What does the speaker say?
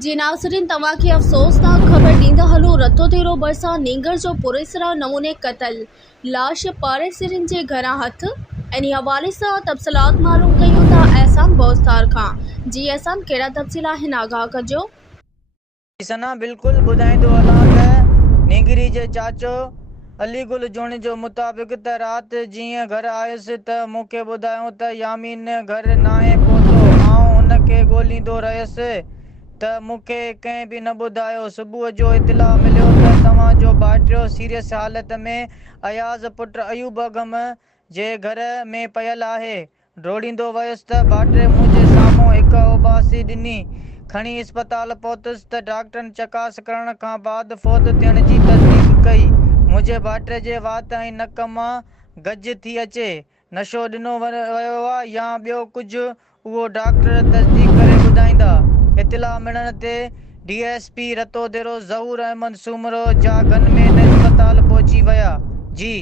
जी नाज़रीन, तव्हांखे अफ़सोसनाक ख़बर ॾींदा हलूं। रतोतेरो भरिसां नींगर जो पुरस्रार नमूने क़तल, लाश पाड़ेसिरनि जे घरां हथ। इन हवाले सां तफ़सीलात मालूम कयूं था एहसान बोस्तार खां। जी एहसान, कहिड़ा तफ़सील आहिनि, आगाह कजो। सना बिल्कुल ॿुधाईंदो हलां त नींगरी जे चाचो अलीगुल जोणी जो मुताबिक़ त राति जीअं घर आयुसि त मूंखे ॿुधायूं त यामीन घर नाहे पहुतो। आउं उनखे ॻोल्हींदो रहियुसि त मूंखे कंहिं बि न ॿुधायो। सुबुह जो इतिला मिलियो त तव्हांजो भाइटियो सीरियस हालत में अयाज़ पुटु अयूब अगम जे घर में पियल आहे। डोड़ींदो वियुसि त भाइटे मुंहिंजे साम्हूं हिकु उबासी ॾिनी। खणी अस्पताल पहुतुसि त डॉक्टरनि चकास करण खां बाद फ़ौत थियण जी तस्दीक कई। मुंहिंजे भाइटे जे वात ऐं नक मां गज थी अचे। नशो ॾिनो वियो आहे या ॿियो कुझु, उहो डॉक्टर तस्दीक करे ॿुधाईंदा। इतिला मिलण ते DSP रतोदेरो ज़हूर अहमद सूमरो जा गनमैन अस्पताल पहुची विया। जी